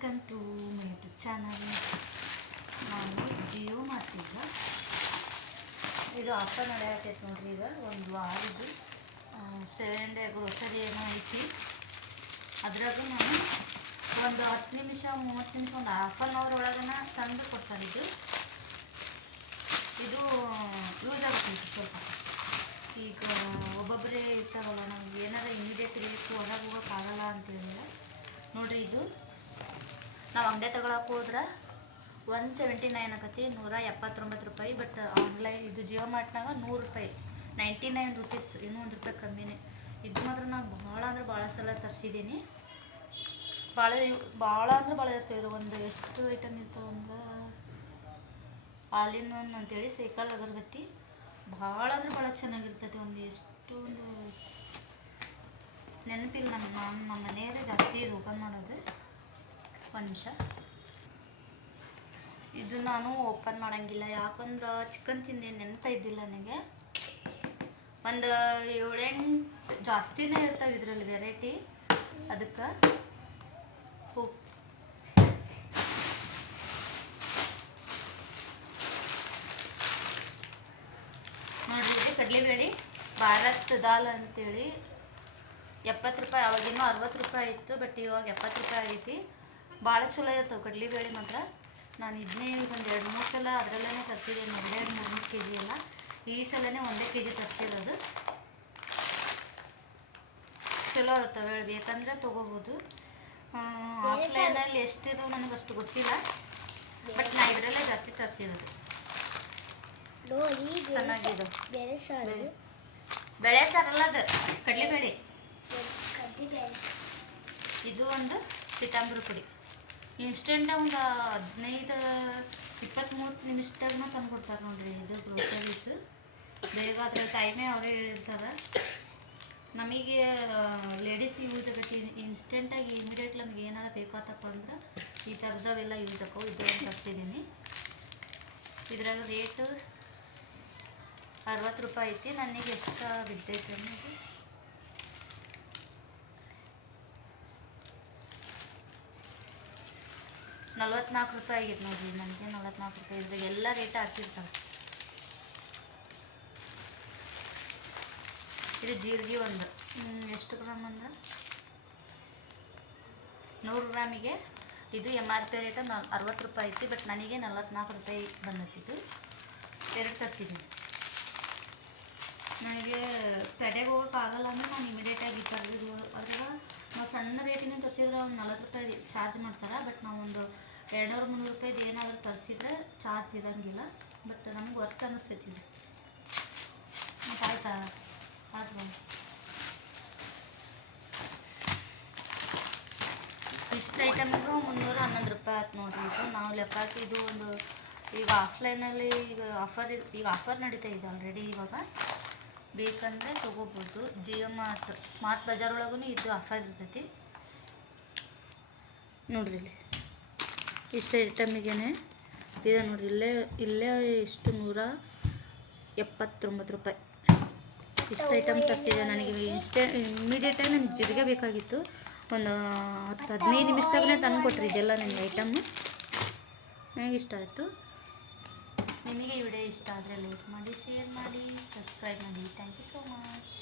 Welcome to my YouTube channel. ನಾನು ಜಿಯೋ ಮಾಡ್ತಿದ್ದೆ. ಇದು ಆಫರ್ ನಡೆಯತ್ತೈತೆ ನೋಡ್ರಿ. ಈಗ ಒಂದು ವಾರದ್ದು 7 ಡೇ ಗ್ರೋಸರಿ ಏನೋ ಐತಿ. ಅದ್ರಾಗ ನಾನು ಒಂದು 10 ನಿಮಿಷ 30 ನಿಮಿಷ ಒಂದು ಹಾಫ್ ಆನ್ ಅವರ್ ಒಳಗನ ತಂದು ಕೊಡ್ತಾರೆ. ಇದು ಯೂಸ್ ಆಗುತ್ತೆ ಸ್ವಲ್ಪ. ಈಗ ಒಬ್ಬೊಬ್ಬರೇ ಇರ್ತಾರಲ್ಲ, ನಮ್ಗೆ ಏನಾರ ಇಮಿಡಿಯೇಟ್ ಬೇಕು, ಹೊರಗೆ ಹೋಗೋಕ್ಕಾಗಲ್ಲ ಅಂತೇಳಿದ್ರೆ ನೋಡಿರಿ, ಇದು ನಾವು ಅಂಗಡಿ ತಗೊಳಕ್ಕೆ ಹೋದ್ರೆ 179 ಆಕತಿ, 179 ರೂಪಾಯಿ. ಬಟ್ ಆನ್ಲೈನ್ ಇದು ಜಿಯೋ ಮಾರ್ಟ್ನಾಗ 100 ರೂಪಾಯಿ, 99 ರುಪೀಸ್, ಇನ್ನೂ ₹1 ಕಮ್ಮಿನೇ. ಇದು ಮಾತ್ರ ನಾನು ಭಾಳ ಅಂದ್ರೆ ಭಾಳ ಸಲ ತರಿಸಿದ್ದೀನಿ. ಭಾಳ ಅಂದ್ರೆ ಭಾಳ ಇರ್ತಾವೆ. ಒಂದು ಎಷ್ಟು ಐಟಮ್ ಇರ್ತಾವೆ ಅಂದ್ರೆ ಆಲ್ ಇನ್ ಒನ್ ಅಂತೇಳಿ ಸೈಕಲ್ ಅಗರಬತ್ತಿ ಭಾಳ ಅಂದ್ರೆ ಭಾಳ ಚೆನ್ನಾಗಿರ್ತೈತೆ. ಒಂದು ನೆನಪಿಲ್ಲ. ನಮ್ಮ ಮನೆಯವರೇ ಜಾಸ್ತಿ ಇದು ಓಪನ್ ಮಾಡೋದು. ಒಂದು ನಿಮಿಷ. ಇದು ನಾನು ಓಪನ್ ಮಾಡೋಂಗಿಲ್ಲ, ಯಾಕಂದ್ರೆ ಚಿಕನ್ ತಿಂದೆ ನೆನಪ ಇದ್ದಿಲ್ಲ ನನಗೆ. ಒಂದು 7-8 ಜಾಸ್ತಿನೇ ಇರ್ತಾವೆ ಇದರಲ್ಲಿ ವೆರೈಟಿ. ಅದಕ್ಕೆ ನೋಡಿರಿ, ಇದು ಕಡಲೆಬೇಳೆ ಭಾರತ್ ದಾಲ್ ಅಂತೇಳಿ 70 ರೂಪಾಯಿ. ಅವಾಗಿನ್ನೂ 60 ರೂಪಾಯಿ ಇತ್ತು, ಬಟ್ ಇವಾಗ 70 ರೂಪಾಯಿ ಆಗೈತಿ. ಭಾಳ ಚಲೋ ಇರ್ತವೆ ಕಡಲೆಬೇಳೆ ಮಾತ್ರ. ನಾನು ಇದನ್ನೇ ಈಗ ಒಂದು 2-3 ಸಲ ಅದರಲ್ಲೇ ತರಿಸಿದ್ದೇನೆ. 2-3 ಕೆ ಜಿ ಎಲ್ಲ. ಈ ಸಲನೇ 1 ಕೆ ಜಿ ತರಿಸಿರೋದು. ಚಲೋ ಇರ್ತವೆ, ಬೇಕಂದ್ರೆ ತೊಗೋಬೋದು. ಆಫ್ಲೈನಲ್ಲಿ ಎಷ್ಟಿದಾವೆ ನನಗಷ್ಟು ಗೊತ್ತಿಲ್ಲ, ಬಟ್ ನಾನು ಇದರಲ್ಲೇ ಜಾಸ್ತಿ ತರಿಸಿರೋದು. ಚೆನ್ನಾಗಿದೆ. ಬೆಳೆ ಸಾರಲ್ಲ, ಅದು ಕಡಲೆಬೇಳೆ. ಇದು ಒಂದು ಸಿತಾಂಬರಿ ಪುಡಿ. ಇನ್ಸ್ಟೆಂಟಾಗಿ ಒಂದು 15-20-30 ನಿಮಿಷದಾಗನ ತಂದು ಕೊಡ್ತಾರೆ ನೋಡಿರಿ. ಇದು ಗ್ರೋಸರೀಸು ಬೇಗ, ಅದ್ರ ಟೈಮೇ ಅವರೇ ಹೇಳಿರ್ತಾರೆ. ನಮಗೆ ಲೇಡೀಸ್ ಯೂಸ್ ಆಗತ್ತೆ. ಇನ್ಸ್ಟೆಂಟಾಗಿ ಇಮಿಡಿಯೇಟ್ಲಿ ನಮಗೆ ಏನಾರು ಬೇಕಾತಪ್ಪ ಅಂದ್ರೆ ಈ ಥರದವೆಲ್ಲ ಯೂಸ್ ಆಕವು. ಇದು ಒಂದು ತರಿಸಿದ್ದೀನಿ. ಇದ್ರಾಗ ರೇಟು 60 ರೂಪಾಯಿ ಐತಿ. ನನಗೆ ಎಷ್ಟು ಬಿದ್ದೈತೆ ಅನ್ನೋದು 44 ರೂಪಾಯಿ ಆಗೈತೆ ನೋಡಿರಿ. ನನಗೆ 44 ರೂಪಾಯಿ. ಇದ್ರಾಗ ಎಲ್ಲ ರೇಟ್ ಹಾಕಿರ್ತಾರೆ. ಇದು ಜೀರಿಗೆ ಒಂದು ಎಷ್ಟು ಗ್ರಾಮ್ ಅಂದ್ರೆ 100 ಗ್ರಾಮಿಗೆ ಇದು MRP ರೇಟ್ 60 ರೂಪಾಯಿ ಐತಿ. ಬಟ್ ನನಗೆ 44 ರೂಪಾಯಿ ಬಂದತ್ತಿದ್ದು. 2 ತರಿಸಿದ್ದೀನಿ. ನನಗೆ ಪೆಡೆಗೆ ಹೋಗೋಕ್ಕಾಗಲ್ಲ ಅಂದರೆ ನಾನು ಇಮಿಡಿಯೇಟಾಗಿ ತರದು. ಅದ್ರಾಗ ನಾವು ಸಣ್ಣ ರೇಟಿನ ತರಿಸಿದ್ರೆ ಒಂದು 40 ರೂಪಾಯಿ ಚಾರ್ಜ್ ಮಾಡ್ತಾರೆ. ಬಟ್ ನಾವು ಒಂದು 200-300 ರೂಪಾಯಿದು ಏನಾದರೂ ತರಿಸಿದ್ರೆ ಚಾರ್ಜ್ ಇರೋಂಗಿಲ್ಲ. ಬಟ್ ನಮಗೆ ವರ್ತ್ ಅನ್ನಿಸ್ತೈತಿ ಇದು. ಮತ್ತು ಆಯ್ತಾ ಆಯ್ತು. ಇಷ್ಟು ಐಟಮಿಗೂ 311 ರೂಪಾಯಿ ಆಯ್ತು ನೋಡಿರಿ. ಇದು ನಾವು ಲೆಕ್ಕಕ್ಕೆ ಇದು ಒಂದು ಈಗ ಆಫ್ಲೈನಲ್ಲಿ ಈಗ ಆಫರ್ ನಡೀತಾ ಇದೆ ಆಲ್ರೆಡಿ. ಇವಾಗ ಬೇಕಂದರೆ ತೊಗೋಬೋದು. ಜಿಯೋ ಮಾರ್ಟ್ ಸ್ಮಾರ್ಟ್ ಬಜಾರ್ ಒಳಗೂ ಇದು ಆಫರ್ ಇರ್ತೈತಿ ನೋಡ್ರಿ. ಇಲ್ಲಿ ಇಷ್ಟು ಐಟಮಿಗೇನೆ ಇದೆ ನೋಡ್ರಿ. ಇಲ್ಲೇ ಇಷ್ಟು 179 ರೂಪಾಯಿ. ಇಷ್ಟು ಐಟಮ್ ತರಿಸಿದೆ. ನನಗೆ ಇಮಿಡಿಯೇಟಾಗಿ ನನಗೆ ಜೀರಿಗೆ ಬೇಕಾಗಿತ್ತು. ಒಂದು 10-15 ನಿಮಿಷದಾಗಲೇ ತಂದು ಕೊಟ್ರಿ ಇದೆಲ್ಲ ನನಗೆ ಐಟಮ್ಮು. ನನಗೆ ಇಷ್ಟ ಆಯಿತು. ನಿಮಗೆ ಈ ವಿಡಿಯೋ ಇಷ್ಟ ಆದರೆ ಲೈಕ್ ಮಾಡಿ, ಶೇರ್ ಮಾಡಿ, ಸಬ್ಸ್ಕ್ರೈಬ್ ಮಾಡಿ. Thank you so much.